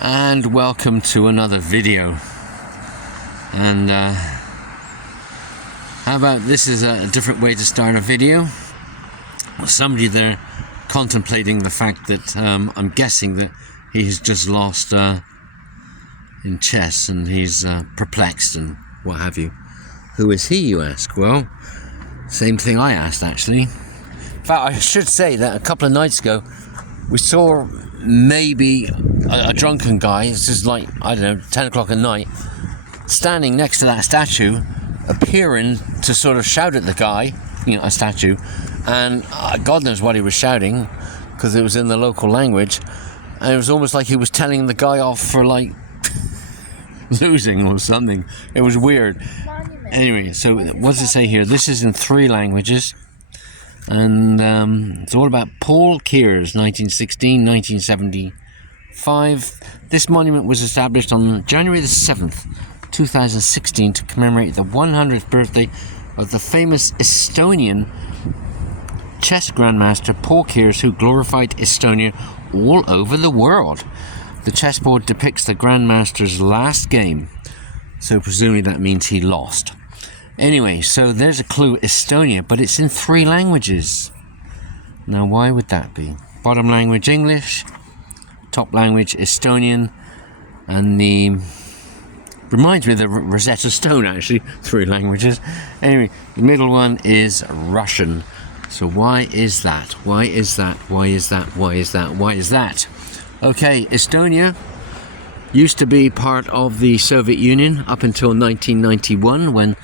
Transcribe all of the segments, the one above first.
And welcome to another video. And how about this is a different way to start a video. Somebody there contemplating the fact that I'm guessing that he has just lost in chess and he's perplexed and what have you. Who is he, you ask? Well, same thing I asked actually. In fact, I should say that a couple of nights ago we saw maybe a drunken guy, this is like, I don't know, 10 o'clock at night, standing next to that statue, appearing to sort of shout at the guy, you know, a statue, and God knows what he was shouting, because it was in the local language, and it was almost like he was telling the guy off for like losing or something. It was weird. Anyway, so what does it say here? This is in 3 languages. And it's all about Paul Kears, 1916-1975. This monument was established on January the 7th, 2016 to commemorate the 100th birthday of the famous Estonian chess grandmaster Paul Kears, who glorified Estonia all over the world. The chessboard depicts the grandmaster's last game, so presumably that means he lost. Anyway, so there's a clue, Estonia, but it's in 3 languages. Now, why would that be? Bottom language, English. Top language, Estonian. And the... reminds me of the Rosetta Stone, actually. 3 languages. Anyway, the middle one is Russian. So why is that? Why is that? Why is that? Why is that? Why is that? Okay, Estonia used to be part of the Soviet Union up until 1991, when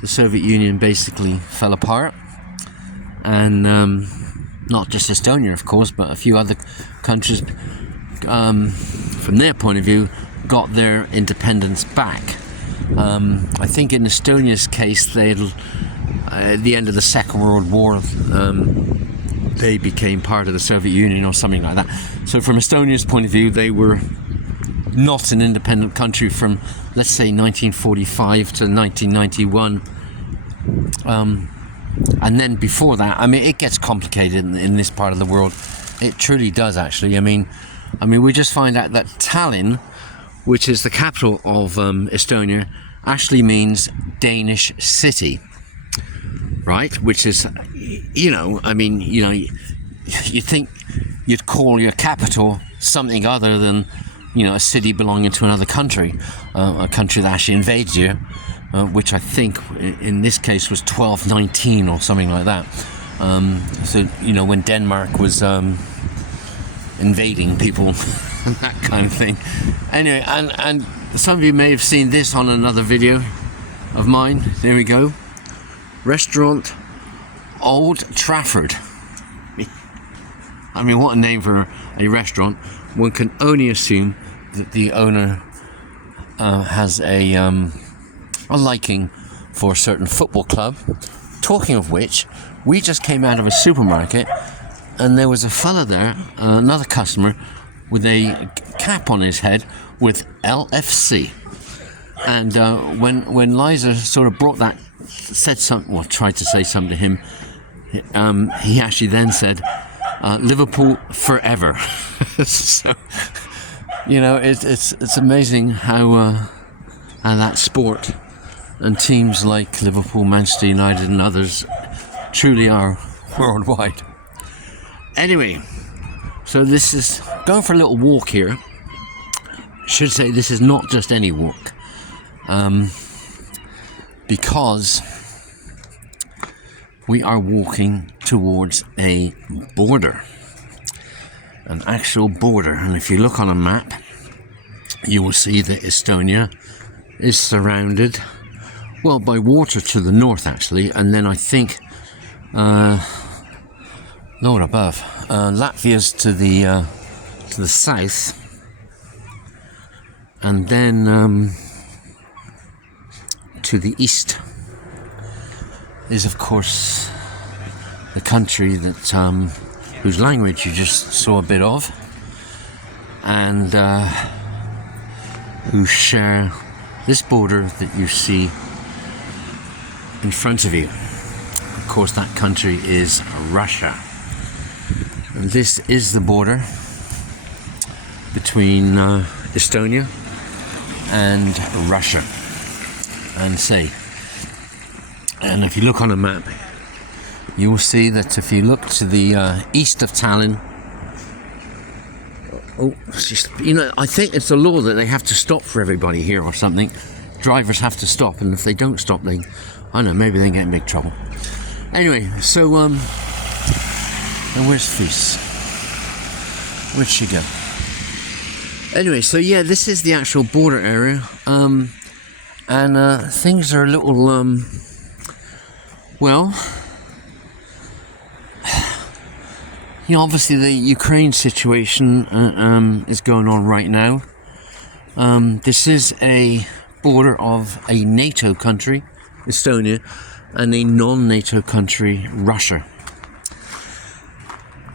the Soviet Union basically fell apart, and not just Estonia, of course, but a few other countries, from their point of view, got their independence back. I think in Estonia's case, at the end of the Second World War, they became part of the Soviet Union or something like that. So from Estonia's point of view, they were not an independent country from, let's say, 1945 to 1991, and then before that, I mean, it gets complicated in this part of the world. It truly does, actually. I mean, we just find out that Tallinn, which is the capital of Estonia, actually means Danish city, right? Which is, you know, you think you'd call your capital something other than, you know, a city belonging to another country, a country that actually invades you, which I think in this case was 1219 or something like that. So, you know, when Denmark was invading people and that kind of thing. Anyway, and some of you may have seen this on another video of mine. There we go. Restaurant Old Trafford. I mean, what a name for a restaurant. One can only assume that the owner has a liking for a certain football club. Talking of which, we just came out of a supermarket and there was a fella there, another customer, with a cap on his head with LFC. And when Liza sort of brought that, said something, or tried to say something to him, he actually then said, Liverpool forever. So, you know, it's amazing how that sport and teams like Liverpool, Manchester United and others truly are worldwide. Anyway, so this is going for a little walk here. Should say this is not just any walk, because we are walking towards a border, an actual border. And if you look on a map, you will see that Estonia is surrounded, well, by water to the north actually, and then I think Lord above, Latvia's to the south, and then to the east is, of course, the country that whose language you just saw a bit of, and who share this border that you see in front of you. Of course, that country is Russia. And this is the border between Estonia and Russia. And if you look on a map, you will see that if you look to the east of Tallinn, I think it's a law that they have to stop for everybody here or something. Drivers have to stop, and if they don't stop, I don't know, maybe they get in big trouble. Anyway, so and where's Feast? Where'd she go? Anyway, so yeah, this is the actual border area, and things are a little well, obviously the Ukraine situation is going on right now. This is a border of a NATO country, Estonia, and a non-NATO country, Russia.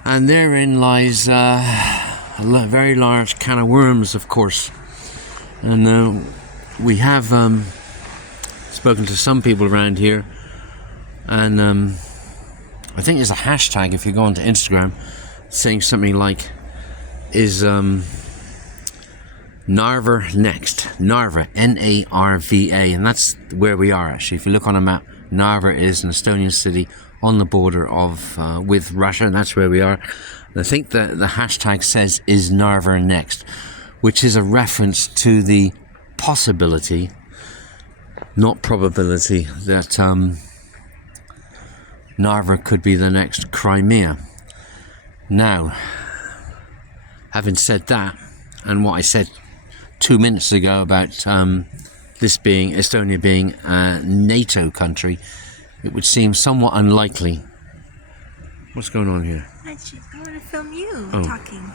And therein lies a very large can of worms, of course. And we have spoken to some people around here, and I think there's a hashtag, if you go onto Instagram, saying something like, is Narva next? Narva, N-A-R-V-A, and that's where we are actually. If you look on a map, Narva is an Estonian city on the border of with Russia, and that's where we are. And I think that the hashtag says, is Narva next? Which is a reference to the possibility, not probability, that Narva could be the next Crimea. Now, having said that, and what I said 2 minutes ago about this being, Estonia being a NATO country, it would seem somewhat unlikely. What's going on here? I want to film you talking.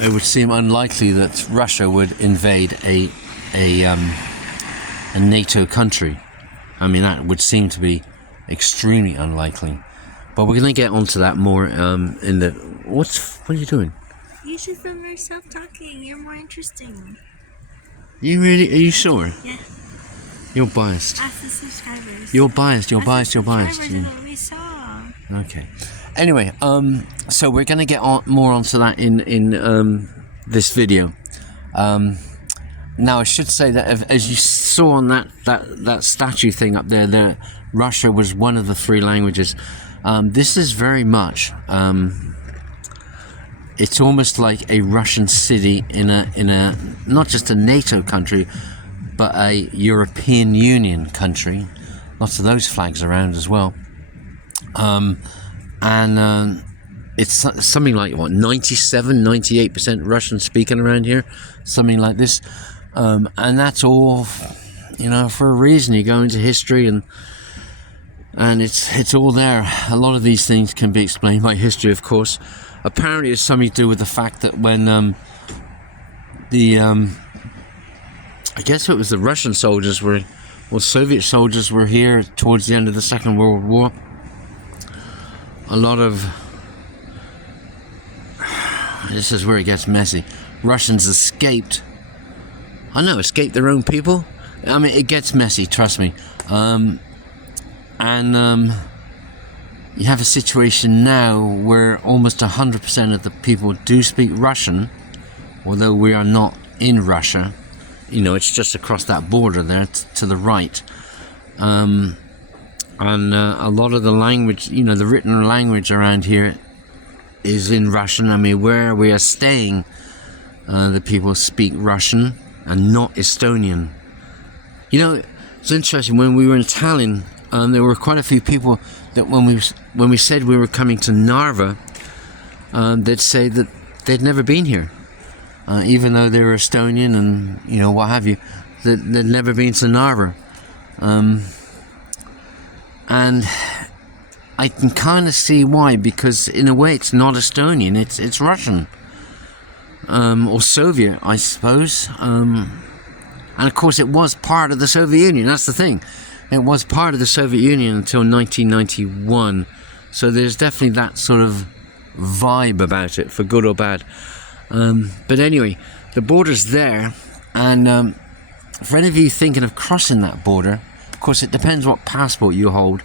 It would seem unlikely that Russia would invade a NATO country. I mean, that would seem to be extremely unlikely. But we're going to get onto that more in the... What are you doing? You should film yourself talking. You're more interesting. You really... Are you sure? Yeah. You're biased. Ask the subscribers. You're biased. You're biased. Yeah. What we saw. Okay. Anyway, so we're going to get more onto that in this video. Now, I should say that as you saw on that statue thing up there, Russia was one of the 3 languages. This is very much. It's almost like a Russian city in a not just a NATO country, but a European Union country. Lots of those flags around as well. And it's something like, what, 98% Russian speaking around here, something like this. And that's all, for a reason. You go into history and it's all there. A lot of these things can be explained by history, of course. Apparently it's something to do with the fact that when I guess it was the Russian soldiers Soviet soldiers were here towards the end of the Second World War, a lot of, this is where it gets messy, Russians escaped their own people. I mean, it gets messy, trust me. You have a situation now where almost 100% of the people do speak Russian, although we are not in Russia. It's just across that border there to the right. And a lot of the language, the written language around here is in Russian. I mean, where we are staying, the people speak Russian and not Estonian. It's interesting, when we were in Tallinn, there were quite a few people that when we said we were coming to Narva, they'd say that they'd never been here, even though they were Estonian and what have you, that they'd never been to Narva, and I can kind of see why, because in a way it's not Estonian, it's Russian, or Soviet, I suppose, and of course it was part of the Soviet Union. That's the thing. It was part of the Soviet Union until 1991, so there's definitely that sort of vibe about it, for good or bad. But anyway, the border's there, and for any of you thinking of crossing that border, of course it depends what passport you hold.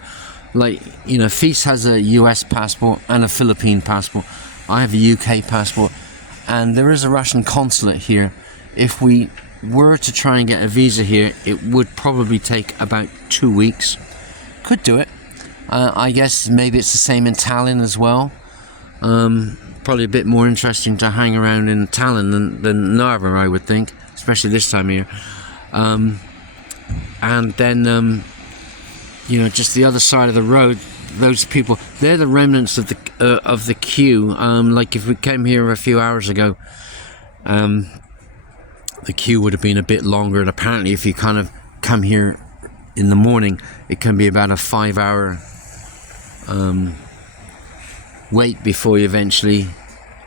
Like, Feast has a US passport and a Philippine passport. I have a UK passport, and there is a Russian consulate here if we were to try and get a visa here, it would probably take about 2 weeks. Could do it. I guess maybe it's the same in Tallinn as well. Probably a bit more interesting to hang around in Tallinn than Narva, I would think, especially this time of year. And then, you know, just the other side of the road, those people, they're the remnants of the queue. Like if we came here a few hours ago, the queue would have been a bit longer, and apparently if you kind of come here in the morning, it can be about a 5-hour wait before you eventually,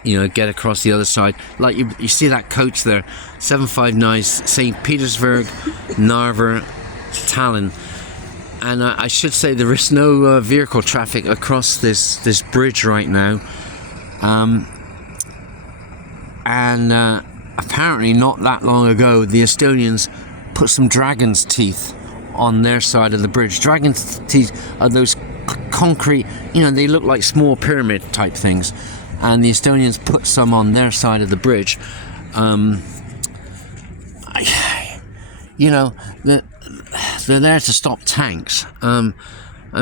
you know, get across the other side. Like you see that coach there, 759 Saint Petersburg, Narva, Tallinn. And I should say there is no vehicle traffic across this bridge right now. Apparently not that long ago, the Estonians put some dragon's teeth on their side of the bridge. Dragon's teeth are those concrete, you know, they look like small pyramid type things. And the Estonians put some on their side of the bridge. You know, they're there to stop tanks. I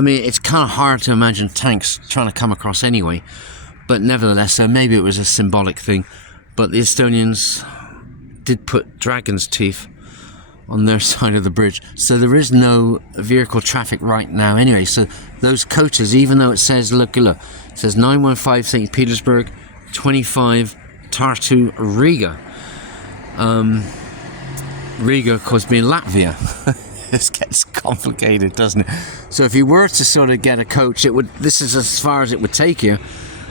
mean, it's kind of hard to imagine tanks trying to come across anyway. But nevertheless, so maybe it was a symbolic thing. But the Estonians did put dragon's teeth on their side of the bridge. So there is no vehicle traffic right now anyway. So those coaches, even though it says, look, it says 915 St. Petersburg, 25 Tartu, Riga. Riga, of course, being Latvia. This gets complicated, doesn't it? So if you were to sort of get a coach, this is as far as it would take you.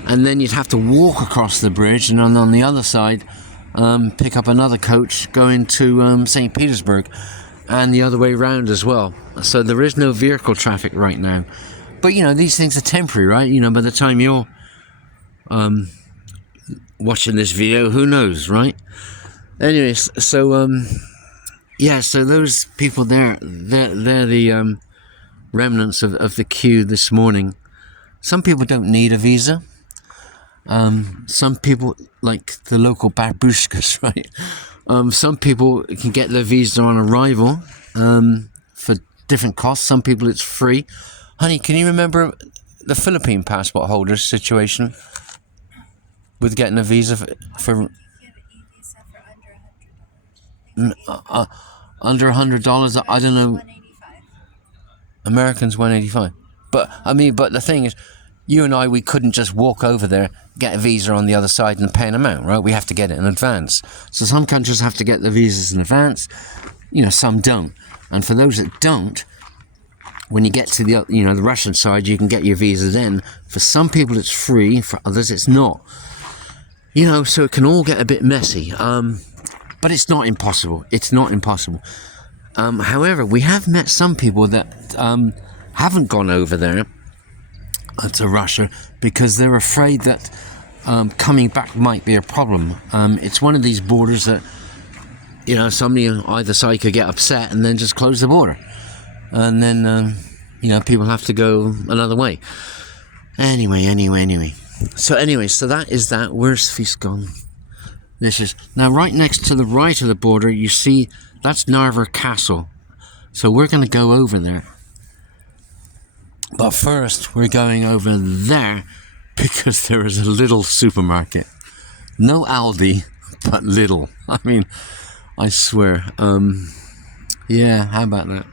And then you'd have to walk across the bridge, and on the other side, pick up another coach going to St. Petersburg, and the other way around as well. So there is no vehicle traffic right now. But, you know, these things are temporary, right? You know, by the time you're watching this video, who knows, right? Anyways, so, yeah, so those people there, they're the remnants of the queue this morning. Some people don't need a visa. Some people, like the local babushkas, right? Some people can get their visa on arrival for different costs. Some people it's free. Honey, can you remember the Philippine passport holder's situation with getting a visa for under $100? I don't know. Americans $185. But I mean, but the thing is, you and I, we couldn't just walk over there, get a visa on the other side and pay an amount, right? We have to get it in advance. So some countries have to get the visas in advance. You know, some don't. And for those that don't, when you get to the, you know, the Russian side, you can get your visa then. For some people it's free, for others it's not. You know, so it can all get a bit messy. But it's not impossible. It's not impossible. However, we have met some people that haven't gone over there to Russia because they're afraid that coming back might be a problem. It's one of these borders that, you know, somebody on either side could get upset and then just close the border. And then, you know, people have to go another way. Anyway. So that is that. Where's Feast gone? This is, now right next to the right of the border, you see, that's Narva Castle. So we're going to go over there. But first, we're going over there because there is a little supermarket. No Aldi, but little. I mean, I swear. Yeah, how about that?